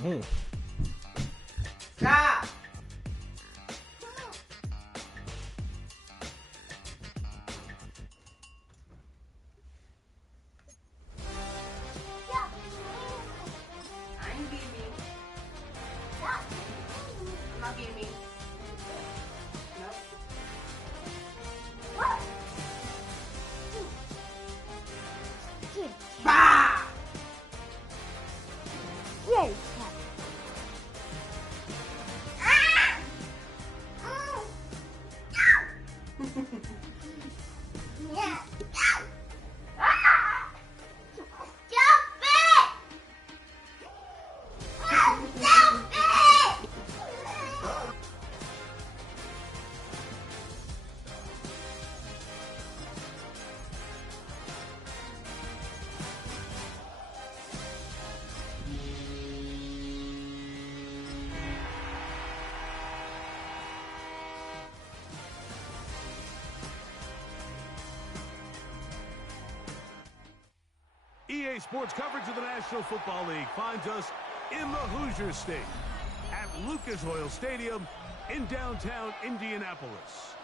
Stop! I ain't being mean. I'm not being mean. Nope. Bah! Yay, EA Sports coverage of the National Football League finds us in the Hoosier State at Lucas Oil Stadium in downtown Indianapolis.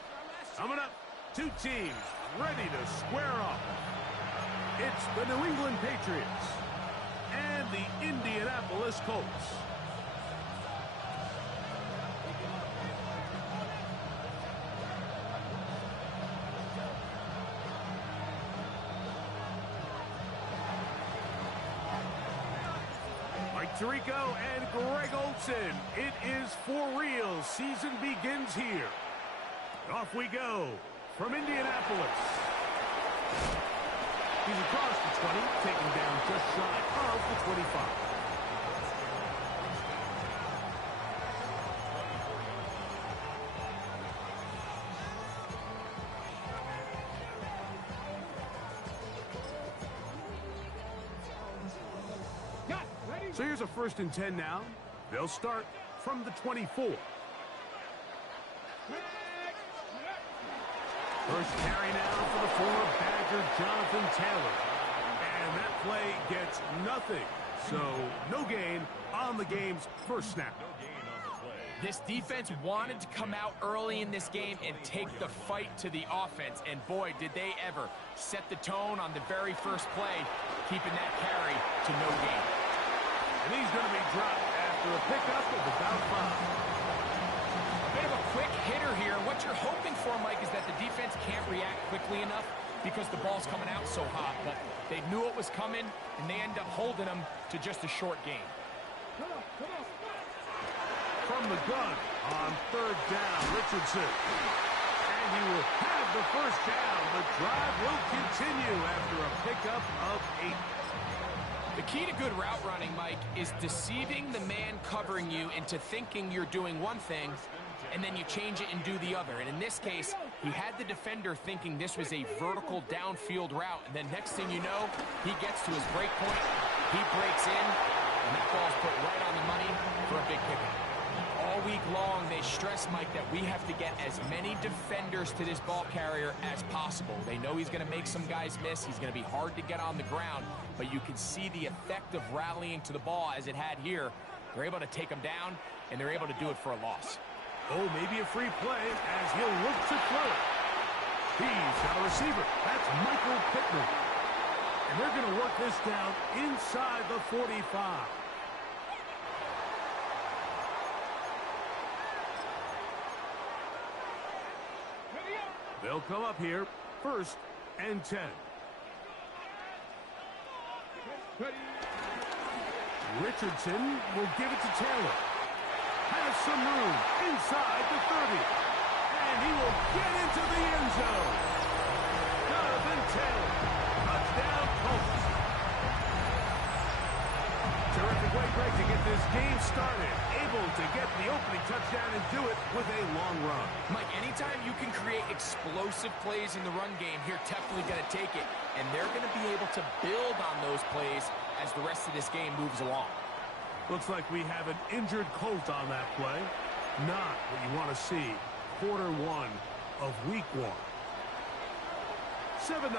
Coming up, two teams ready to square off. It's the New England Patriots and the Indianapolis Colts. Tirico and Greg Olson. It is for real. Season begins here. Off we go from Indianapolis. He's across the 20, taken down just shy of the 25. So here's a 1st and 10 now. They'll start from the 24. First carry now for the former Badger Jonathan Taylor. And that play gets nothing. So no gain on the game's first snap. This defense wanted to come out early in this game and take the fight to the offense. And boy, did they ever set the tone on the very first play, keeping that carry to no gain. And he's going to be dropped after a pickup of about 5. A bit of a quick hitter here. What you're hoping for, Mike, is that the defense can't react quickly enough because the ball's coming out so hot. But they knew it was coming, and they end up holding them to just a short game. From the gun on 3rd down, Richardson. And he will have the first down. The drive will continue after a pickup of 8. The key to good route running, Mike, is deceiving the man covering you into thinking you're doing one thing, and then you change it and do the other. And in this case, he had the defender thinking this was a vertical downfield route, and then next thing you know, he gets to his break point, he breaks in, and that ball's put right on the money for a big pickup. All week long, they stress, Mike, that we have to get as many defenders to this ball carrier as possible. They know he's going to make some guys miss. He's going to be hard to get on the ground, but you can see the effect of rallying to the ball as it had here. They're able to take him down, and they're able to do it for a loss. Oh, maybe a free play as he'll look to throw it. He's got a receiver. That's Michael Pittman. And they're going to work this down inside the 45. They'll come up here, 1st and 10. Richardson will give it to Taylor. Has some room inside the 30. And he will get into the end zone. Jonathan Taylor. Touchdown, Colts. Terrific way, Greg, to get this game started. Able to get the opening touchdown and do it with a long run. Mike, anytime you can create explosive plays in the run game, you're definitely going to take it. And they're going to be able to build on those plays as the rest of this game moves along. Looks like we have an injured Colt on that play. Not what you want to see. Quarter 1 of week 1. 7-0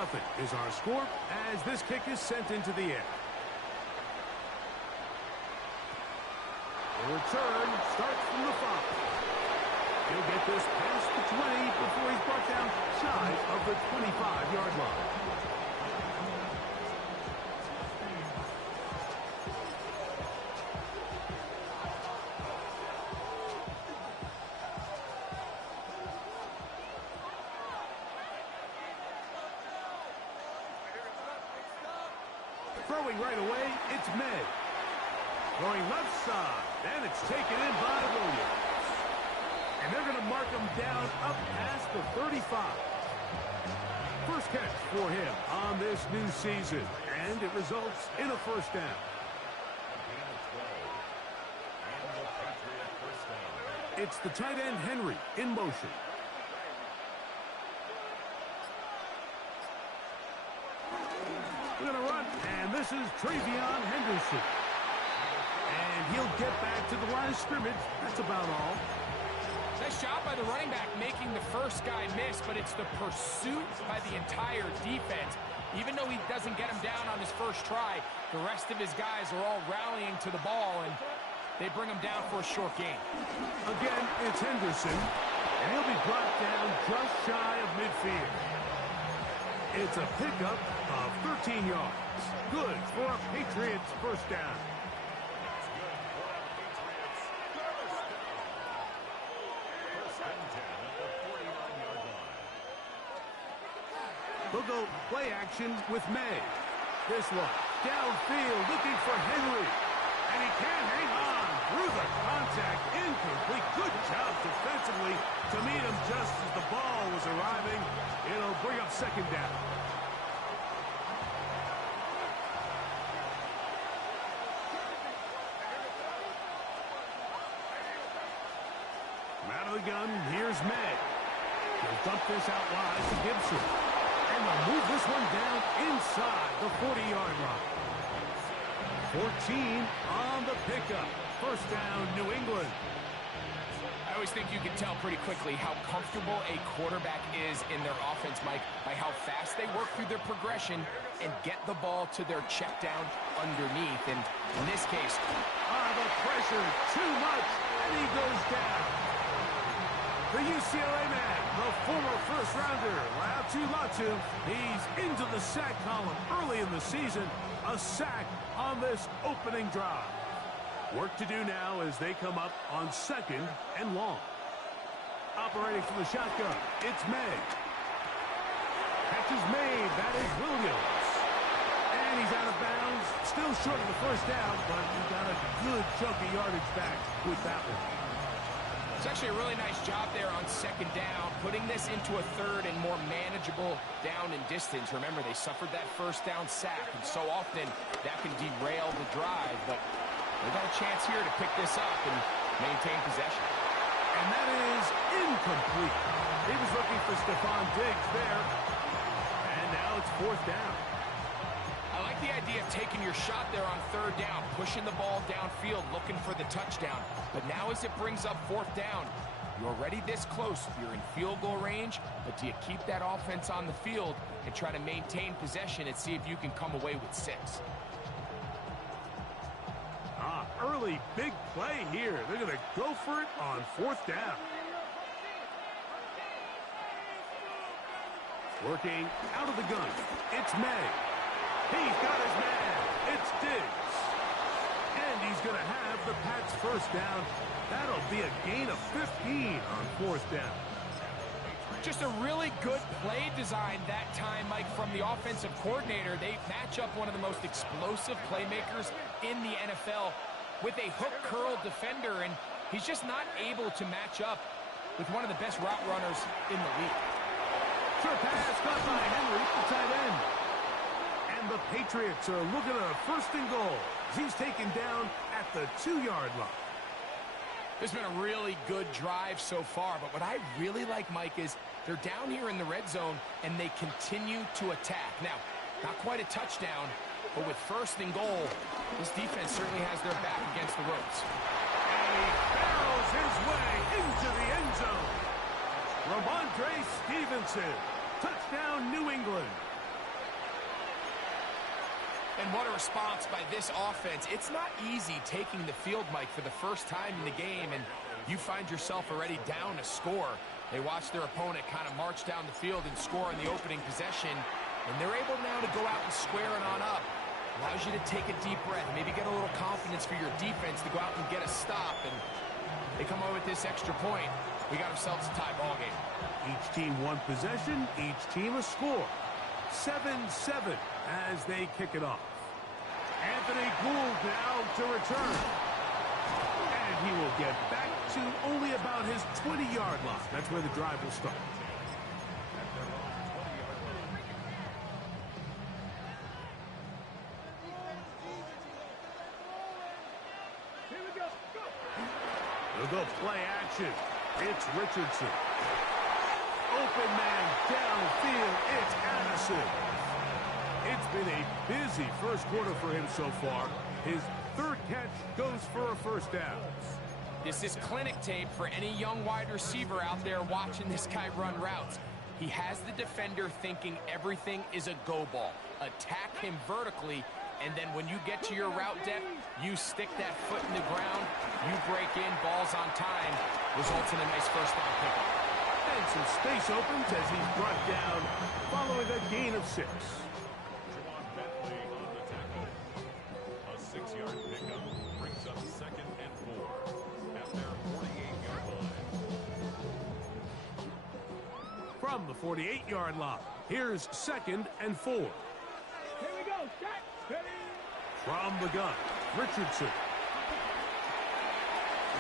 is our score as this kick is sent into the air. return starts from the 5. He'll get this past the 20 before he's brought down shy of the 25-yard line. Throwing right away, it's May. Throwing left side, and it's taken in by Williams. And they're going to mark him down up past the 35. First catch for him on this new season, and it results in a first down. It's the tight end Henry in motion. We're going to run, and this is Travion Henderson. And he'll get back to the line of scrimmage. That's about all. Nice job by the running back making the first guy miss, but it's the pursuit by the entire defense. Even though he doesn't get him down on his first try, the rest of his guys are all rallying to the ball, and they bring him down for a short gain. Again, it's Henderson, and he'll be brought down just shy of midfield. It's a pickup of 13 yards. Good for a Patriots first down. They'll go play action with May. This one, downfield, looking for Henry. And he can't hang on through the contact. Incomplete. Good job defensively to meet him just as the ball was arriving. It'll bring up second down. From out of the gun, here's May. He'll dump this out wide to Gibson. And they'll move this one down inside the 40-yard line. 14 on the pickup. First down, New England. I always think you can tell pretty quickly how comfortable a quarterback is in their offense, Mike, by how fast they work through their progression and get the ball to their check down underneath. And in this case, the pressure, too much, and he goes down. The UCLA man, the former first-rounder, Latu, he's into the sack column early in the season. A sack on this opening drive. Work to do now as they come up on second and long. Operating from the shotgun, it's May. Catch is made, that is Williams. And he's out of bounds, still short of the first down, but he got a good chunk of yardage back with that one. It's actually a really nice job there on second down, putting this into a third and more manageable down and distance. Remember, they suffered that first down sack, and so often that can derail the drive, but they got a chance here to pick this up and maintain possession. And that is incomplete. He was looking for Stephon Diggs there, and now it's fourth down. I like the idea of taking your shot there on third down, pushing the ball downfield, looking for the touchdown. But now as it brings up fourth down, you're already this close. You're in field goal range, but do you keep that offense on the field and try to maintain possession and see if you can come away with 6? Early big play here. They're going to go for it on fourth down. Working out of the gun, it's May. He's got his man. It's Diggs. And he's going to have the Pats first down. That'll be a gain of 15 on fourth down. Just a really good play design that time, Mike, from the offensive coordinator. They match up one of the most explosive playmakers in the NFL with a hook curl defender, and he's just not able to match up with one of the best route runners in the league. Short pass caught by Henry, the tight end. And the Patriots are looking at a first and goal. He's taken down at the 2-yard line. It's been a really good drive so far, but what I really like, Mike, is they're down here in the red zone, and they continue to attack. Now, not quite a touchdown, but with first and goal, this defense certainly has their back against the ropes. And he barrels his way into the end zone. Ramondre Stevenson, touchdown New England. And what a response by this offense. It's not easy taking the field, Mike, for the first time in the game, and you find yourself already down a score. They watch their opponent kind of march down the field and score in the opening possession, and they're able now to go out and square it on up. Allows you to take a deep breath, maybe get a little confidence for your defense to go out and get a stop, and they come over with this extra point. We got ourselves a tie ball game. Each team one possession, each team a score. 7-7 as they kick it off. Anthony Gould now to return. And he will get back to only about his 20-yard line. That's where the drive will start. They'll go play action. It's Richardson. Open man downfield. It's Addison. It's been a busy first quarter for him so far. His third catch goes for a first down. This is clinic tape for any young wide receiver out there watching this guy run routes. He has the defender thinking everything is a go ball. Attack him vertically, and then when you get to your route depth, you stick that foot in the ground, you break in, balls on time, results in a nice first down pickup. And some space opens as he's brought down following a gain of 6. A 6-yard pickup brings up 2nd and 4 at their 48-yard line. From the 48-yard line, here's 2nd and 4. Here we go. Shot. Ready. From the gun, Richardson.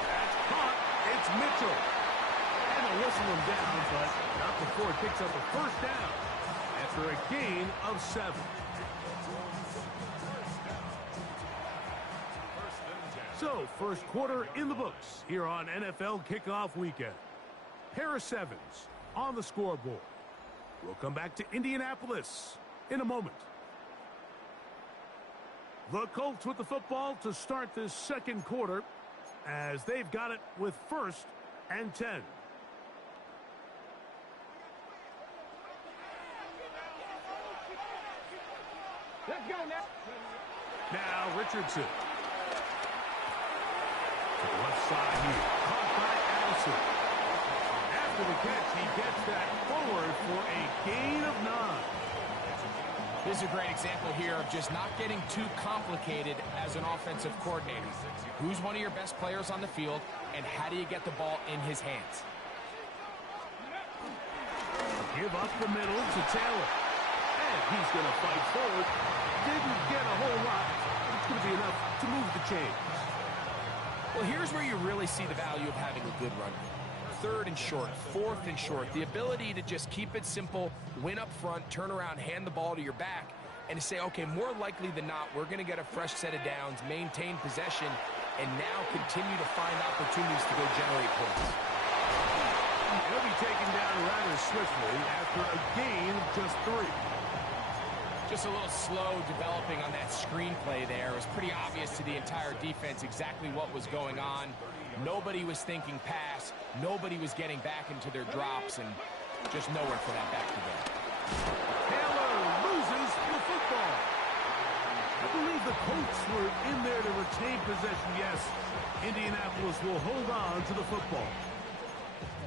That's caught. It's Mitchell. And they'll whistle him down, but not before it picks up a first down after a gain of 7. So, first quarter in the books here on NFL Kickoff Weekend. Pair of 7s on the scoreboard. We'll come back to Indianapolis in a moment. The Colts with the football to start this second quarter as they've got it with 1st and 10. Let's go now. Now Richardson. To the left side here. Caught by Addison. After the catch, he gets that forward for a gain of 9. This is a great example here of just not getting too complicated as an offensive coordinator. Who's one of your best players on the field, and how do you get the ball in his hands? Give up the middle to Taylor. And he's going to fight forward. Didn't get a whole lot. It's going to be enough to move the chains. Well, here's where you really see the value of having a good run. 3rd and short, 4th and short. The ability to just keep it simple, win up front, turn around, hand the ball to your back, and to say, okay, more likely than not, we're going to get a fresh set of downs, maintain possession, and now continue to find opportunities to go generate points. He'll be taken down rather swiftly after a gain of just 3. Just a little slow developing on that screenplay there. It was pretty obvious to the entire defense exactly what was going on. Nobody was thinking pass. Nobody was getting back into their drops, and just nowhere for that back to go. Taylor loses the football. I believe the Colts were in there to retain possession. Yes, Indianapolis will hold on to the football.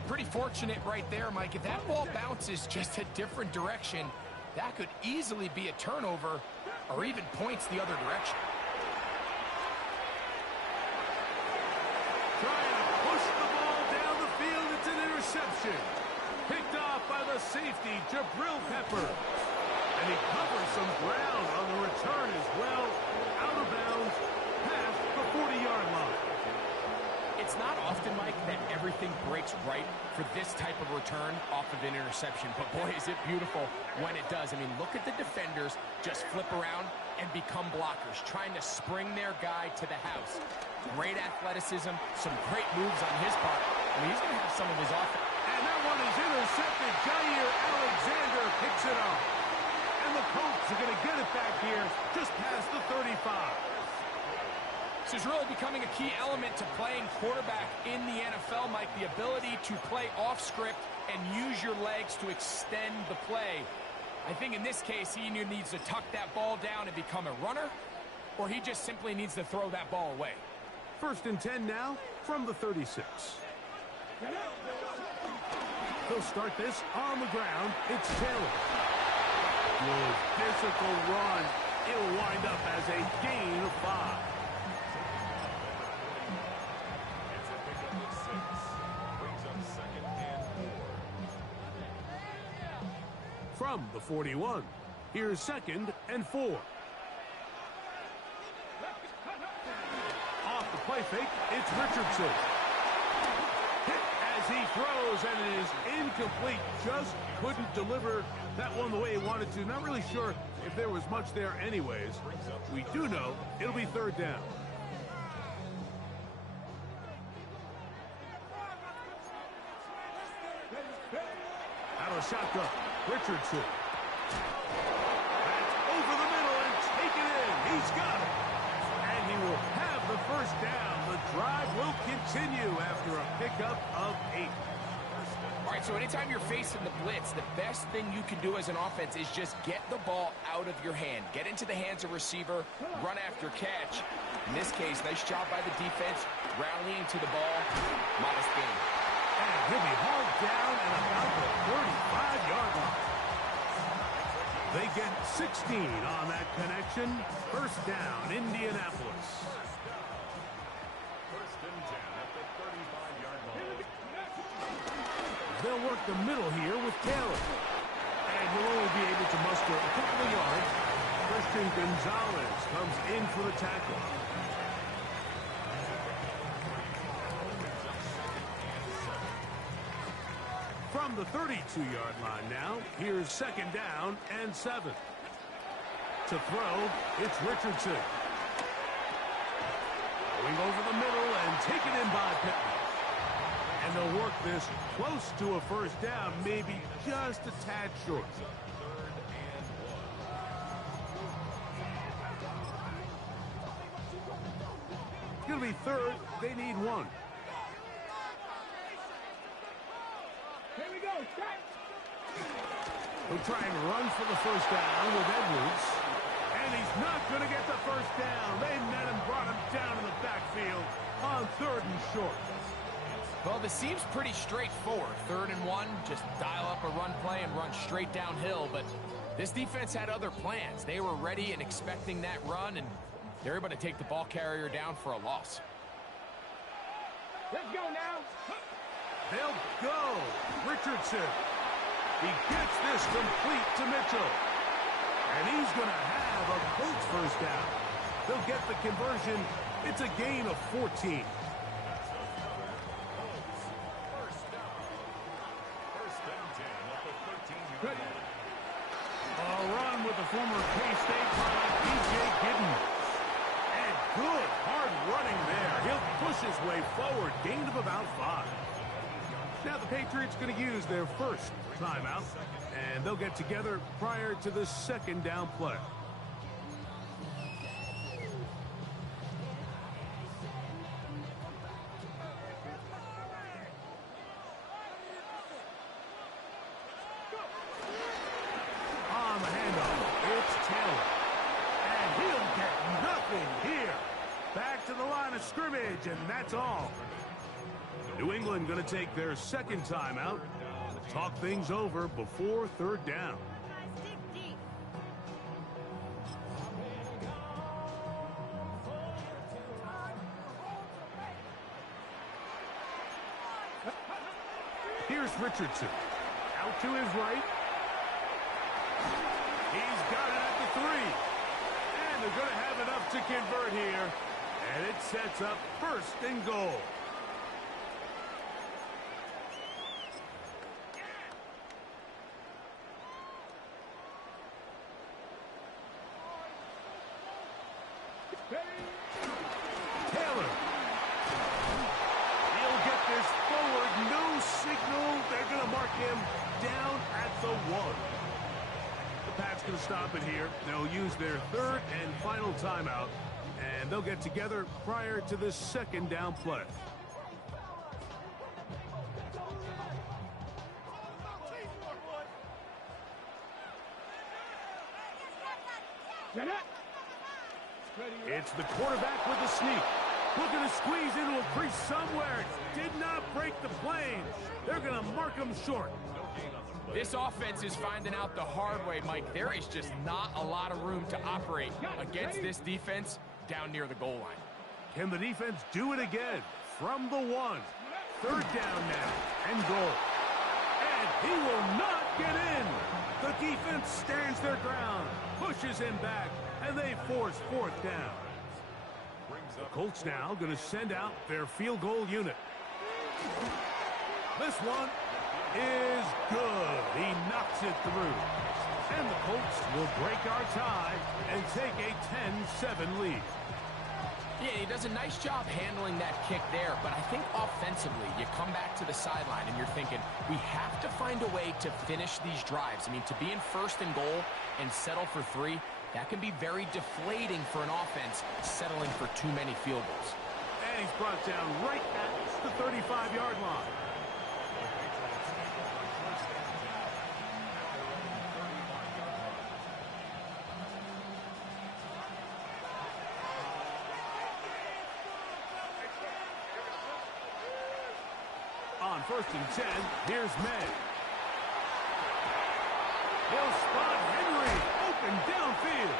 Pretty fortunate right there, Mike. If that ball bounces just a different direction, that could easily be a turnover or even points the other direction. Trying to push the ball down the field. It's an interception. Picked off by the safety, Jabril Pepper. And he covers some ground on the return as well. Out of bounds, past the 40-yard line. It's not often, Mike, that everything breaks right for this type of return off of an interception. But, boy, is it beautiful when it does. I mean, look at the defenders just flip around and become blockers, trying to spring their guy to the house. Great athleticism, some great moves on his part. I mean, he's going to have some of his offense. And that one is intercepted. Jair Alexander picks it up. And the Colts are going to get it back here just past the 35. This is really becoming a key element to playing quarterback in the NFL, Mike. The ability to play off script and use your legs to extend the play. I think in this case, he either needs to tuck that ball down and become a runner, or he just simply needs to throw that ball away. 1st and 10 now from the 36. He'll start this on the ground. It's Taylor. Good physical run. It'll wind up as a gain of 5. It's a pickup of 6. Brings up 2nd and 4. From the 41, here's 2nd and 4. Off the play fake, it's Richardson. Hit as he throws, and it is incomplete. Just couldn't deliver that one the way he wanted to. Not really sure if there was much there anyways. We do know it'll be 3rd down. Out of the shotgun, Richardson. That's over the middle and taken in. He's got it. And he will have the 1st down. The drive will continue after a pickup of 8. All right, so anytime you're facing the blitz, the best thing you can do as an offense is just get the ball out of your hand. Get into the hands of receiver, run after catch. In this case, nice job by the defense, rallying to the ball. Modest gain. And he'll be hauled down at about the 35-yard line. They get 16 on that connection. 1st down, Indianapolis. 1st and 10 at the 35-yard line. They'll work the middle here with Taylor. And he'll only be able to muster a couple of yards. Christian Gonzalez comes in for the tackle. From the 32-yard line now, here's 2nd down and 7. To throw, it's Richardson. Going over the middle and taken in by Pittman. And they'll work this close to a 1st down, maybe just a tad short. 3rd and 1. It's going to be 3rd. They need 1. Here we go. He'll try and run for the 1st down with Edwards. And he's not going to get the 1st down. They met him, brought him down in the backfield on 3rd and short. Well, this seems pretty straightforward. 3rd and 1, just dial up a run play and run straight downhill. But this defense had other plans. They were ready and expecting that run, and they're able to take the ball carrier down for a loss. Let's go now. They'll go. Richardson. He gets this complete to Mitchell. And he's going to have a Colts 1st down. They'll get the conversion. It's a gain of 14. 1st and 10 at the 13-yard line. A run with the former K-State product, DJ Gidden. And good hard running there. He'll push his way forward. Gain of about 5. Now the Patriots going to use their 1st timeout, and they'll get together prior to the 2nd down play. On the handoff, it's Taylor. And he'll get nothing here. Back to the line of scrimmage, and that's all. New England going to take their 2nd timeout. Talk things over before 3rd down. Here's Richardson. Out to his right. He's got it at the 3. And they're going to have enough to convert here. And it sets up 1st and goal. Taylor. He'll get this forward. No signal. They're going to mark him down at the 1. The Pats going to stop it here. They'll use their 3rd and final timeout. And they'll get together prior to the 2nd down play. It's the quarterback with the sneak. Looking to squeeze into a crease somewhere. Did not break the plane. They're going to mark him short. This offense is finding out the hard way, Mike. There is just not a lot of room to operate against this defense down near the goal line. Can the defense do it again? From the 1. Third down now, and goal. And he will not get in. The defense stands their ground, pushes him back, and they force fourth down. The Colts now going to send out their field goal unit. This one is good. He knocks it through. And the Colts will break our tie and take a 10-7 lead. Yeah, he does a nice job handling that kick there, but I think offensively, you come back to the sideline and you're thinking, we have to find a way to finish these drives. I mean, to be in first and goal and settle for 3, that can be very deflating for an offense settling for too many field goals. And he's brought down right at the 35-yard line. On 1st and 10, here's May. He'll spot Henry open downfield.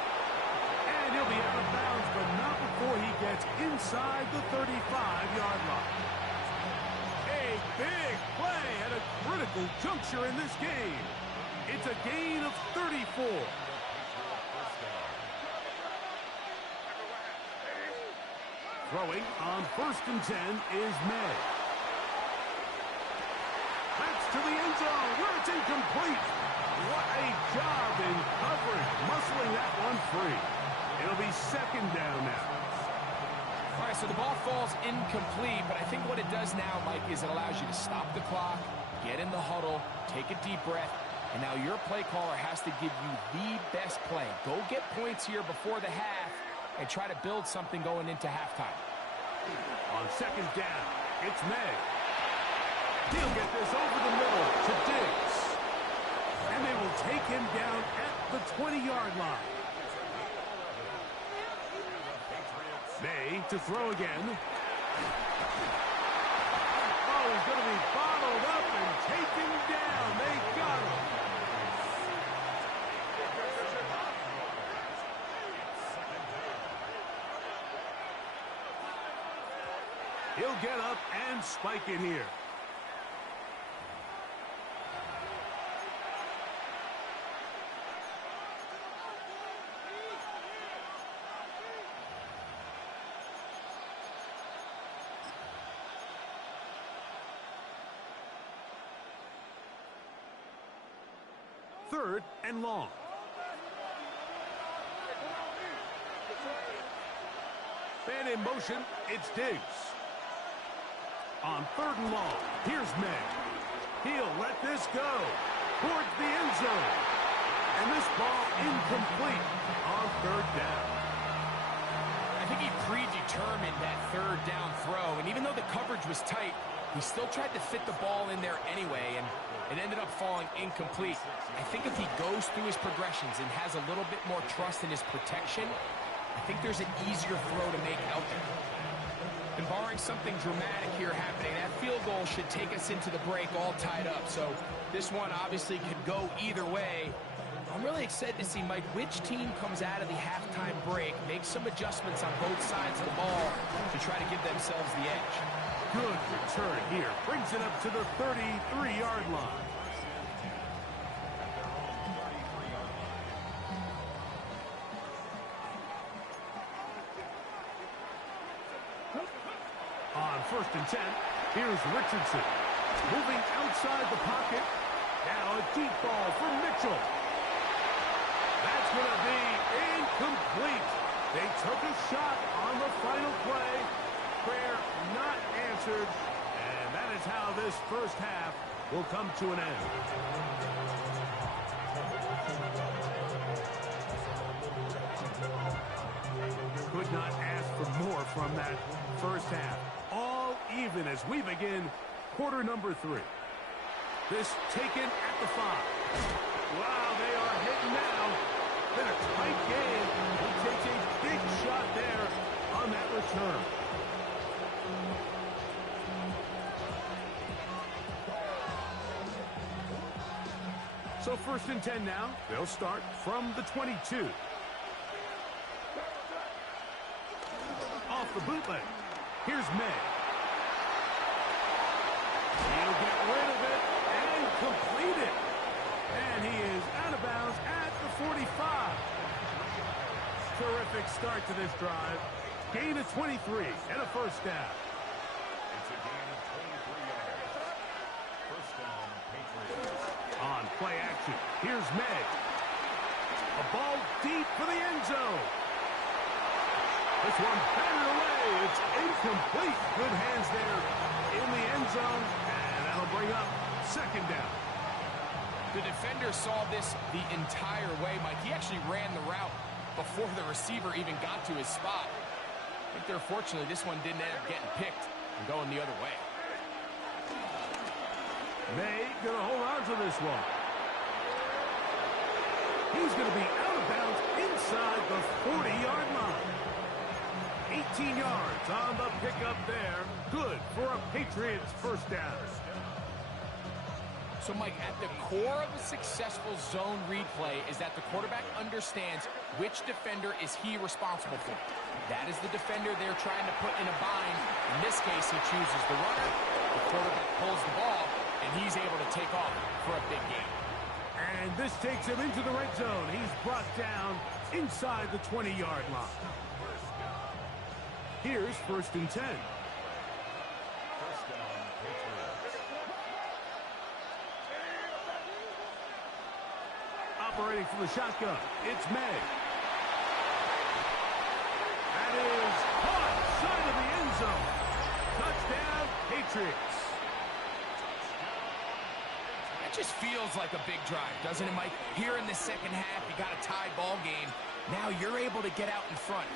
And he'll be out of bounds, but not before he gets inside the 35-yard line. A big play at a critical juncture in this game. It's a gain of 34. Throwing on 1st and 10 is May. That's to the end zone where it's incomplete. What a job in coverage, muscling that one free. It'll be 2nd down now. All right, so the ball falls incomplete, but I think what it does now, Mike, is it allows you to stop the clock, get in the huddle, take a deep breath, and now your play caller has to give you the best play. Go get points here before the half and try to build something going into halftime. On 2nd down, it's May. He'll get this over the middle to Diggs. And they will take him down at the 20-yard line. May to throw again. Oh, he's going to be bottled up and taken down. They got him. He'll get up and spike it here. Third and long. Man in motion, it's Diggs. On 3rd and long, here's May. He'll let this go towards the end zone. And this ball incomplete on 3rd down. I think he predetermined that 3rd down throw, and even though the coverage was tight, he still tried to fit the ball in there anyway, and it ended up falling incomplete. I think if he goes through his progressions and has a little bit more trust in his protection, I think there's an easier throw to make out there. And barring something dramatic here happening, that field goal should take us into the break all tied up. So this one obviously could go either way. I'm really excited to see, Mike, which team comes out of the halftime break, make some adjustments on both sides of the ball to try to give themselves the edge. Good return here. Brings it up to the 33-yard line. On 1st and 10, here's Richardson. Moving outside the pocket. Now a deep ball for Mitchell. That's going to be incomplete. They took a shot on the final play. Prayer not answered. And that is how this first half will come to an end. Could not ask for more from that first half. All even as we begin quarter number 3. This taken at the 5. Wow, they are hitting now. Been a tight game. He takes a big shot there on that return. So 1st and 10 now. They'll start from the 22. Off the bootleg. Here's May. He'll get rid of it and complete it. And he is out of bounds at the 45. Terrific start to this drive. Gain of 23 and a 1st down. It's a gain of 23 yards. 1st down, Patriots. On play action, here's May. A ball deep for the end zone. This one batted away. It's incomplete. Good hands there in the end zone. And that'll bring up 2nd down. The defender saw this the entire way, Mike. He actually ran the route before the receiver even got to his spot. I think they're fortunate this one didn't end up getting picked and going the other way. May gonna hold on to this one. He's gonna be out of bounds inside the 40-yard line. 18 yards on the pickup there. Good for a Patriots 1st down. So, Mike, at the core of a successful zone read play is that the quarterback understands which defender is he responsible for. That is the defender they're trying to put in a bind. In this case, he chooses the runner. The quarterback pulls the ball, and he's able to take off for a big gain. And this takes him into the red zone. He's brought down inside the 20-yard line. Here's 1st and 10. 1st down, Patriots. Operating from the shotgun, it's May. That is caught side of the end zone. Touchdown, Patriots. It just feels like a big drive, doesn't it, Mike? Here in the 2nd half, you got a tie ball game. Now you're able to get out in front.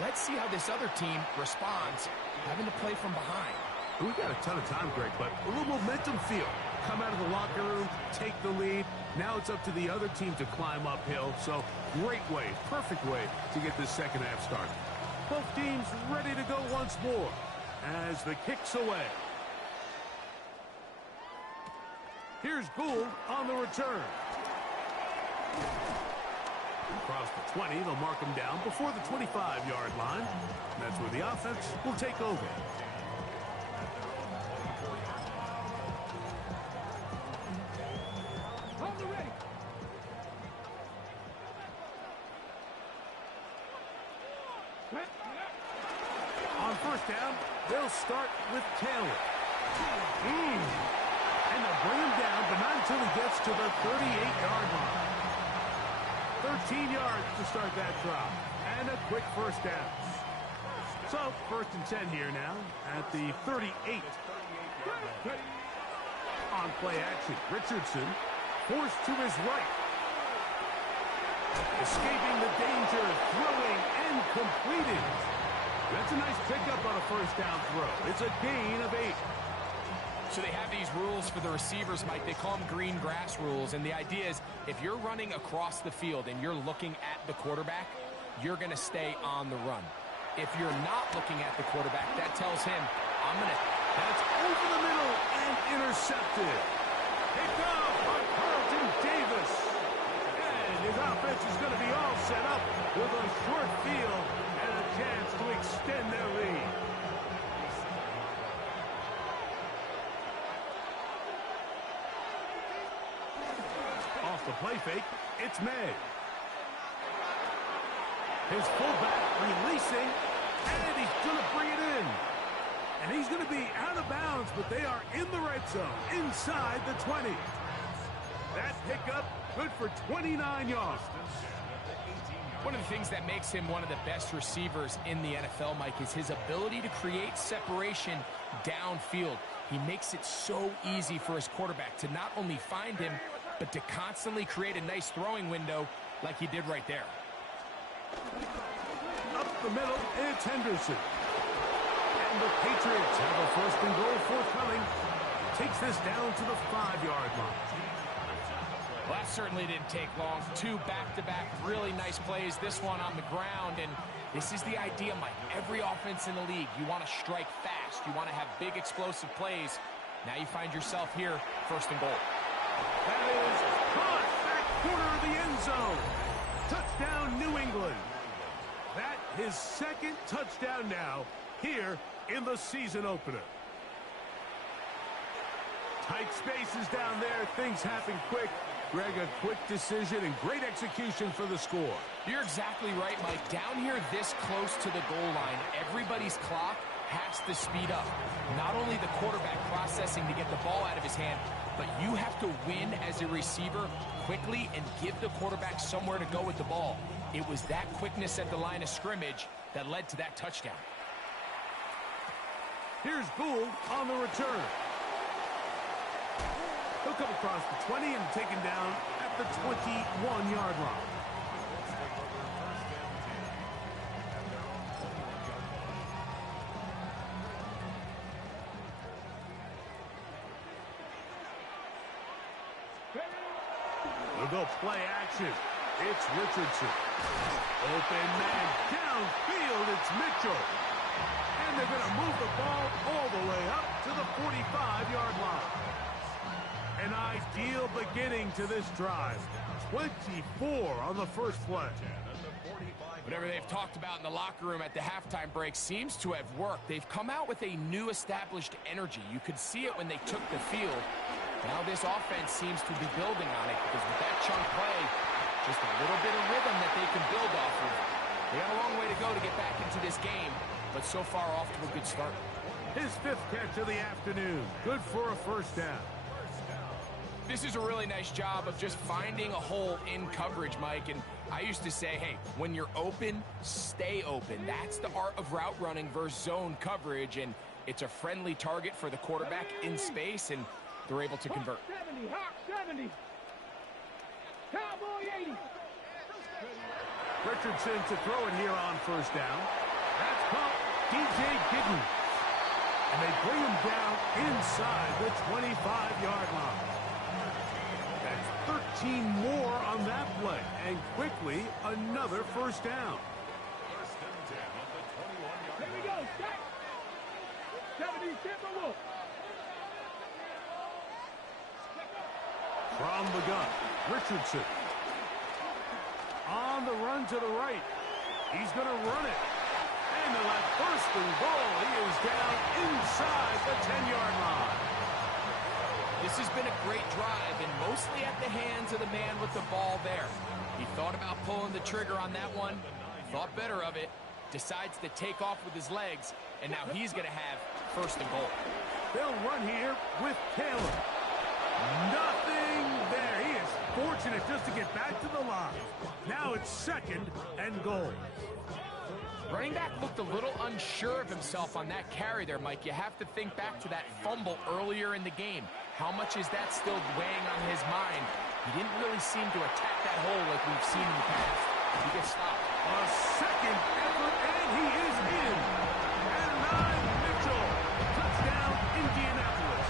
Let's see how this other team responds, having to play from behind. We've got a ton of time, Greg, but a little momentum feel. Come out of the locker room, take the lead. Now it's up to the other team to climb uphill. So great way, perfect way to get this 2nd half started. Both teams ready to go once more as the kick's away. Here's Gould on the return. Across the 20, they'll mark him down before the 25-yard line. And that's where the offense will take over. On 1st down, they'll start with Taylor. And they'll bring him down, but not until he gets to the 38-yard line. 13 yards to start that drop. And a quick 1st down. So, 1st and 10 here now at the 38. On play action, Richardson forced to his right. Escaping the danger, throwing and completing. That's a nice pickup on a 1st down throw. It's a gain of 8. So they have these rules for the receivers, Mike. They call them green grass rules. And the idea is if you're running across the field and you're looking at the quarterback, you're going to stay on the run. If you're not looking at the quarterback, that tells him, That's over the middle and intercepted. Picked up by Carlton Davis. And his offense is going to be all set up with a short field and a chance to extend their lead. Off the play fake, it's May. His fullback releasing, and he's going to bring it in. And he's going to be out of bounds, but they are in the red zone, inside the 20. That pickup, good for 29 yards. one of the things that makes him one of the best receivers in the NFL, Mike, is his ability to create separation downfield. He makes it so easy for his quarterback to not only find him, but to constantly create a nice throwing window like he did right there. Up the middle, it's Henderson. And the Patriots have a 1st and goal forthcoming. Takes this down to the 5-yard line. Well, that certainly didn't take long. 2 back-to-back really nice plays, this one on the ground, and this is the idea, Mike. Every offense in the league, you want to strike fast. You want to have big, explosive plays. Now you find yourself here, 1st and goal. That is caught back corner of the end zone. Touchdown, New England. That his 2nd touchdown now here in the season opener. Tight spaces down there. Things happen quick. Greg, a quick decision and great execution for the score. You're exactly right, Mike. Down here this close to the goal line, everybody's clock has to speed up. Not only the quarterback processing to get the ball out of his hand, but you have to win as a receiver quickly and give the quarterback somewhere to go with the ball. It was that quickness at the line of scrimmage that led to that touchdown. Here's Gould on the return. He'll come across the 20 and taken down at the 21-yard line. We'll go play action. It's Richardson. Open man downfield. It's Mitchell. And they're going to move the ball all the way up to the 45-yard line. An ideal beginning to this drive. 24 on the first play. Whatever they've talked about in the locker room at the halftime break seems to have worked. They've come out with a new established energy. You could see it when they took the field. Now this offense seems to be building on it because with that chunk play, just a little bit of rhythm that they can build off of. They got a long way to go to get back into this game, but so far off to a good start. His 5th catch of the afternoon. Good for a first down. This is a really nice job of just finding a hole in coverage, Mike. And I used to say, hey, when you're open, stay open. That's the art of route running versus zone coverage. And it's a friendly target for the quarterback in space, and they're able to convert. 70, Hawk 70. Cowboy 80. Richardson to throw it here on first down. That's caught DJ Gidden. And they bring him down inside the 25-yard line. That's 13 more on that play. And quickly, another first down. Here we go, Jack. 70, Timberwolf. From the gun, Richardson. On the run to the right. He's going to run it. And they'll have first and goal. He is down inside the 10-yard line. This has been a great drive, and mostly at the hands of the man with the ball there. He thought about pulling the trigger on that one, thought better of it, decides to take off with his legs, and now he's going to have first and goal. They'll run here with Taylor. Nothing there. He is fortunate just to get back to the line. Now it's 2nd and goal. Running back looked a little unsure of himself on that carry there, Mike. You have to think back to that fumble earlier in the game. How much is that still weighing on his mind? He didn't really seem to attack that hole like we've seen in the past. He gets stopped. A second effort, and he is in. And 9, Mitchell. Touchdown, Indianapolis.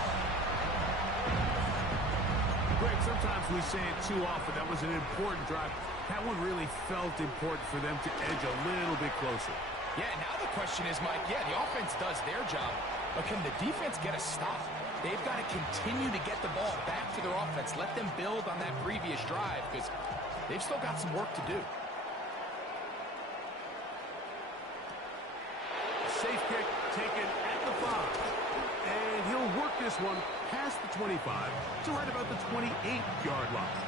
Greg, sometimes we say it too often. That was an important drive. That one really felt important for them to edge a little bit closer. Yeah, now the question is, Mike, yeah, the offense does their job, but can the defense get a stop? They've got to continue to get the ball back to their offense. Let them build on that previous drive because they've still got some work to do. Safe kick taken at the 5. And he'll work this one past the 25 to right about the 28-yard line.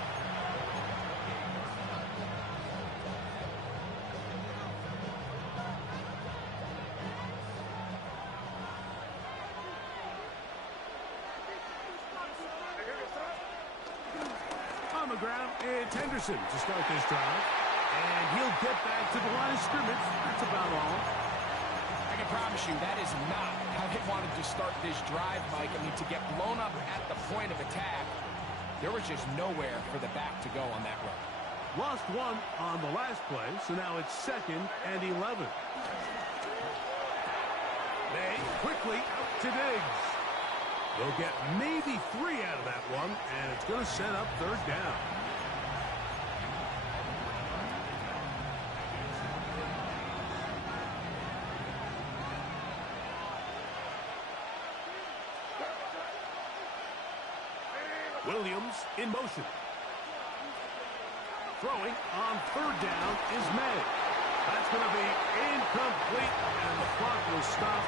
On the ground, it's Henderson to start this drive. And he'll get back to the line of scrimmage. That's about all. I can promise you that is not how they wanted to start this drive, Mike. I mean, to get blown up at the point of attack, there was just nowhere for the back to go on that run. Lost one on the last play, so now it's 2nd and 11. They quickly out to Diggs. They'll get maybe 3 out of that one, and it's going to set up third down. Williams in motion. Throwing on third down is May. That's going to be incomplete, and the clock will stop.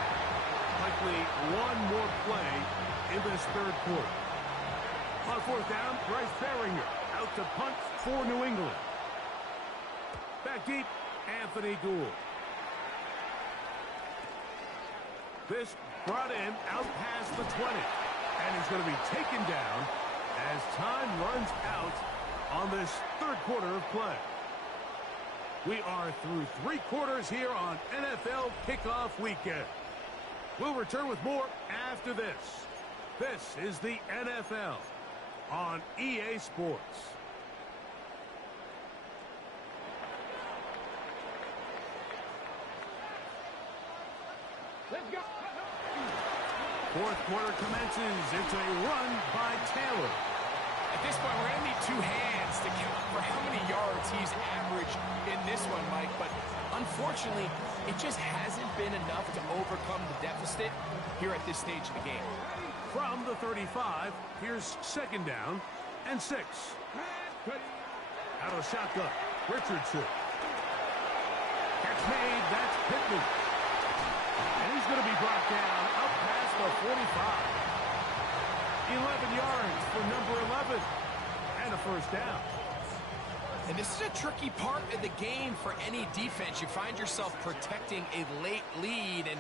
Likely one more play in this third quarter. On fourth down, Bryce Baringer out to punt for New England. Back deep, Anthony Gould. This brought in out past the 20, and he's going to be taken down as time runs out on this third quarter of play. We are through 3 quarters here on NFL Kickoff Weekend. We'll return with more after this. This is the NFL on EA Sports. Let's go. Fourth quarter commences. It's a run by Taylor. At this point, we're going to need 2 hands to count for how many yards he's averaged in this one, Mike. But unfortunately, it just hasn't been enough to overcome the deficit here at this stage of the game. From the 35, here's second down and 6. Out of shotgun, Richardson. Catch made, that's Pittman. And he's going to be brought down up past the 45. 11 yards for number 11. And a first down. And this is a tricky part of the game for any defense. You find yourself protecting a late lead, and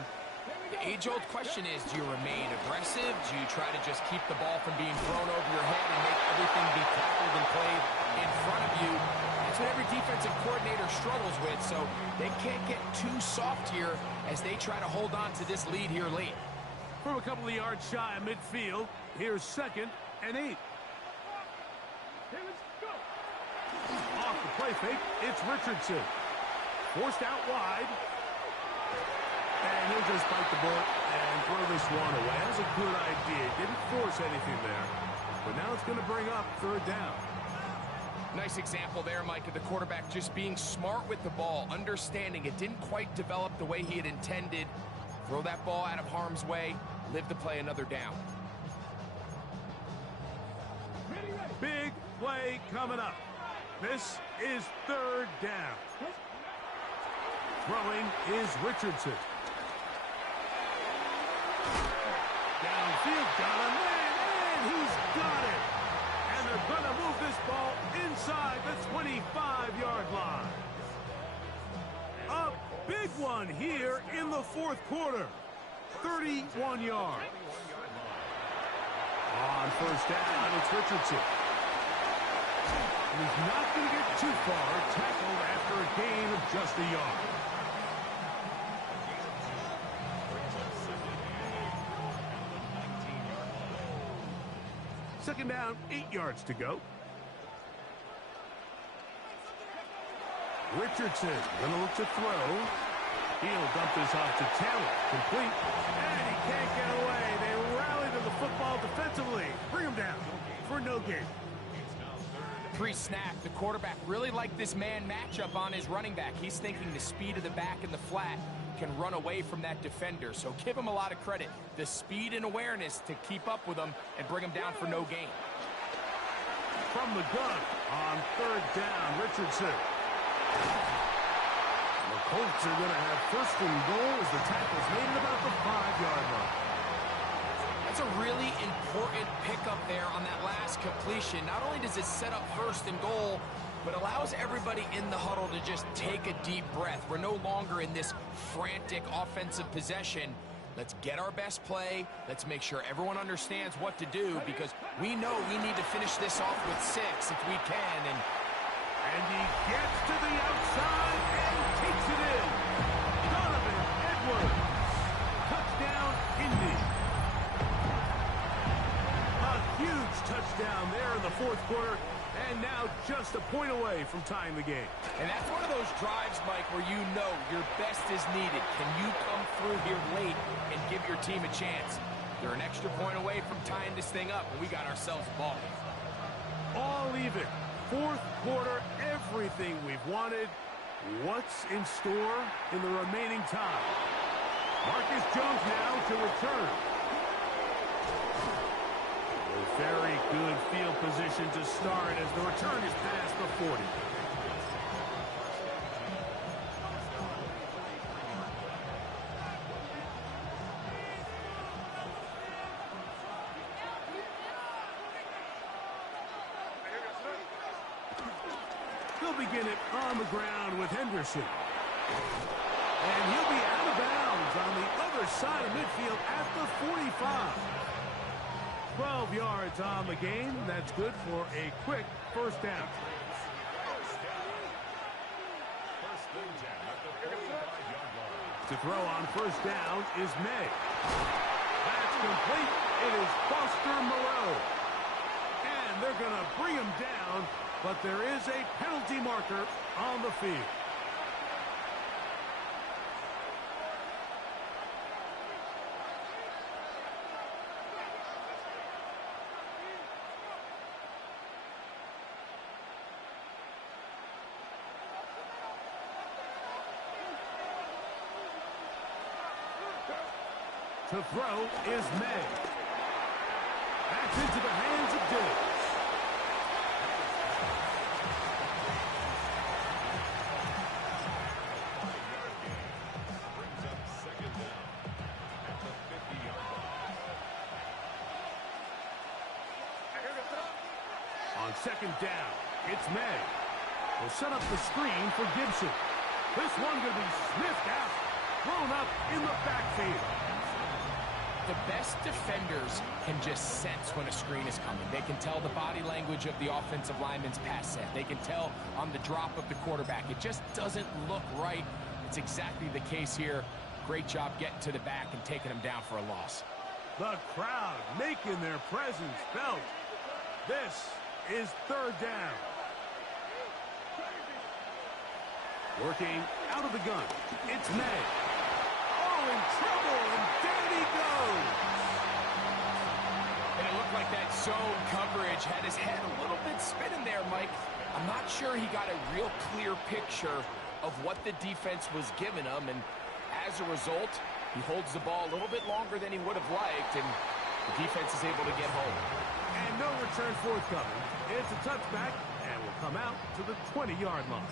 the age-old question is, do you remain aggressive? Do you try to just keep the ball from being thrown over your head and make everything be tackled and played in front of you? That's what every defensive coordinator struggles with, so they can't get too soft here as they try to hold on to this lead here late. From a couple of yards shy of midfield, here's second and 8. Off the play fake, it's Richardson. Forced out wide. And he'll just bite the bullet and throw this one away. That's a good idea. Didn't force anything there. But now it's going to bring up third down. Nice example there, Mike, of the quarterback just being smart with the ball, understanding it didn't quite develop the way he had intended. Throw that ball out of harm's way, live to play another down. Big play coming up. This is third down. Throwing is Richardson. Downfield, got a man, and he's got it. And they're going to move this ball inside the 25-yard line. A big one here in the fourth quarter. 31 yards. On first down, it's Richardson. And he's not going to get too far, tackled after a gain of just a yard. Second down, 8 yards to go. Richardson going to look to throw. He'll dump this off to Taylor. Complete. And he can't get away. They rally to the football defensively. Bring him down for no gain. Pre-snap, the quarterback really liked this man matchup on his running back. He's thinking the speed of the back and the flat can run away from that defender. So give him a lot of credit. The speed and awareness to keep up with him and bring him down for no gain. From the gun on third down, Richardson. The Colts are going to have first and goal as the tackle's made at about the 5-yard line. That's a really important pickup there on that last completion. Not only does it set up first and goal, but allows everybody in the huddle to just take a deep breath. We're no longer in this frantic offensive possession. Let's get our best play. Let's make sure everyone understands what to do, because we know we need to finish this off with 6 if we can. And he gets to the outside and takes it in. Donovan Edwards. Touchdown, Indy. A huge touchdown there in the fourth quarter. And now just a point away from tying the game. And that's one of those drives, Mike, where you know your best is needed. Can you come through here late and give your team a chance? They're an extra point away from tying this thing up, and we got ourselves a ball game. All even. Fourth quarter, everything we've wanted. What's in store in the remaining time? Marcus Jones now to return. A very good field position to start as the return is past the 40. They'll begin it on the ground with Henderson. And he'll be out of bounds on the other side of midfield at the 45. 12 yards on the game. That's good for a quick first down. To throw on first down is May. That's complete. It is Buster Moreau. And they're going to bring him down, but there is a penalty marker on the field. To throw is May. That's into the hands of Diggs. Brings up second down at the 50-yard line. On second down, it's May. Will set up the screen for Gibson. This one going to be sniffed out, thrown up in the backfield. The best defenders can just sense when a screen is coming. They can tell the body language of the offensive lineman's pass set. They can tell on the drop of the quarterback. It just doesn't look right. It's exactly the case here. Great job getting to the back and taking him down for a loss. The crowd making their presence felt. This is third down. Working out of the gun. It's May. Oh, in trouble, and down he goes. And it looked like that zone coverage had his head a little bit spinning there, Mike. I'm not sure he got a real clear picture of what the defense was giving him, and as a result, he holds the ball a little bit longer than he would have liked, and the defense is able to get home. And no return forthcoming. It's a touchback, and will come out to the 20-yard line.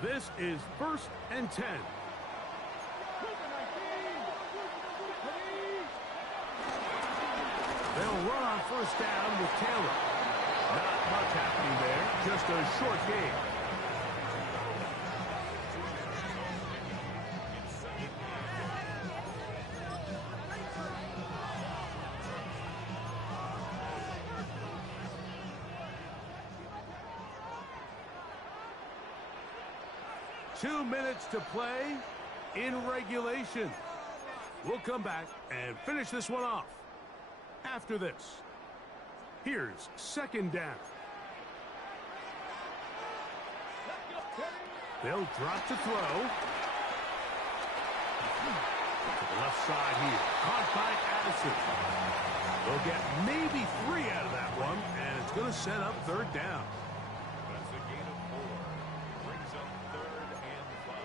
This is 1st and 10. They'll run on first down with Taylor. Not much happening there, just a short game. Two minutes to play in regulation. We'll come back and finish this one off after this. Here's second down. They'll drop to throw. To the left side here. Caught by Addison. They'll get maybe 3 out of that one, and it's going to set up third down. That's a gain of 4. Brings up 3rd and 5.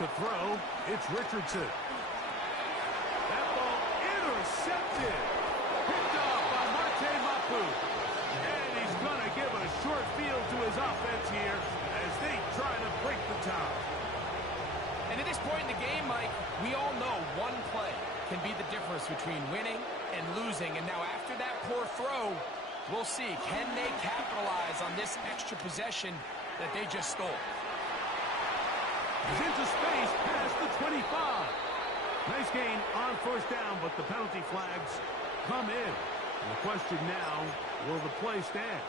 To throw, it's Richardson. That ball intercepted. Picked off by Marte Mapu. And he's going to give a short field to his offense here as they try to break the tie. And at this point in the game, Mike, we all know one play can be the difference between winning and losing. And now after that poor throw, we'll see. Can they capitalize on this extra possession that they just stole? He's into space past the 25. Nice gain on first down, but the penalty flags come in. And the question now, will the play stand?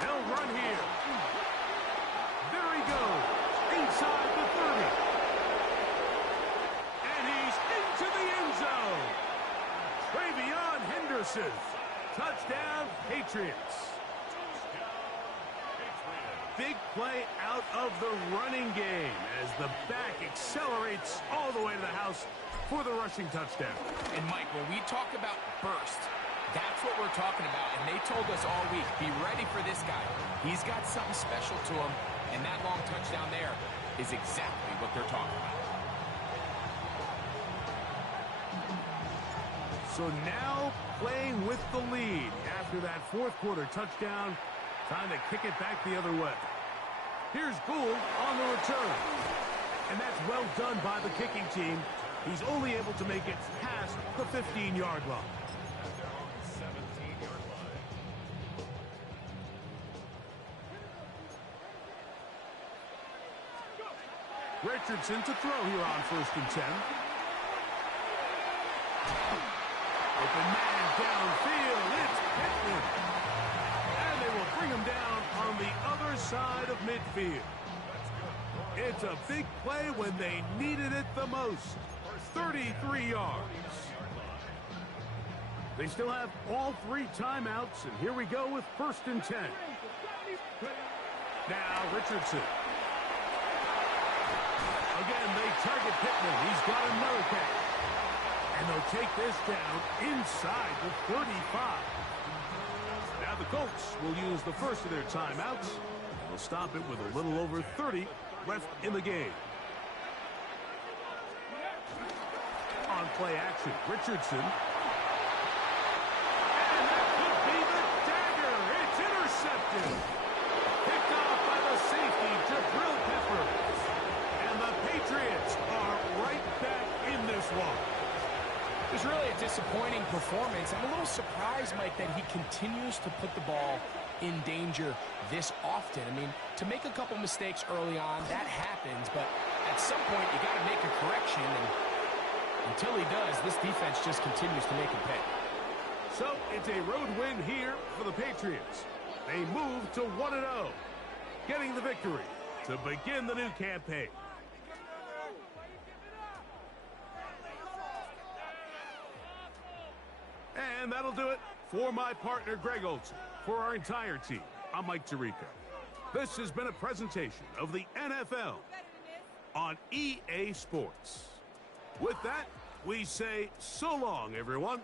They'll run here. There he goes. Inside the 30. And he's into the misses. Touchdown, Patriots. Big play out of the running game as the back accelerates all the way to the house for the rushing touchdown. And Mike, when we talk about burst, that's what we're talking about. And they told us all week, be ready for this guy. He's got something special to him. And that long touchdown there is exactly what they're talking about. So now playing with the lead after that fourth quarter touchdown. Time to kick it back the other way. Here's Gould on the return. And that's well done by the kicking team. He's only able to make it past the 15-yard line. Richardson to throw here on 1st and 10. Open man downfield. It's Pittman. And they will bring him down on the other side of midfield. It's a big play when they needed it the most. 33 yards. They still have all 3 timeouts, and here we go with 1st and 10. Now Richardson. Again, they target Pittman. He's got another catch. And they'll take this down inside the 35. Now the Colts will use the first of their timeouts. They'll stop it with a little over 30 left in the game. On play action, Richardson. And that could be the dagger. It's intercepted. Picked off by the safety, Jabril Peppers. And the Patriots are right back in this one. It was really a disappointing performance. I'm a little surprised, Mike, that he continues to put the ball in danger this often. I mean, to make a couple mistakes early on, that happens, but at some point you got to make a correction, and until he does, this defense just continues to make him pay. So it's a road win here for the Patriots. They move to 1-0, getting the victory to begin the new campaign. And that'll do it for my partner, Greg Olson. For our entire team, I'm Mike Tirico. This has been a presentation of the NFL on EA Sports. With that, we say so long, everyone.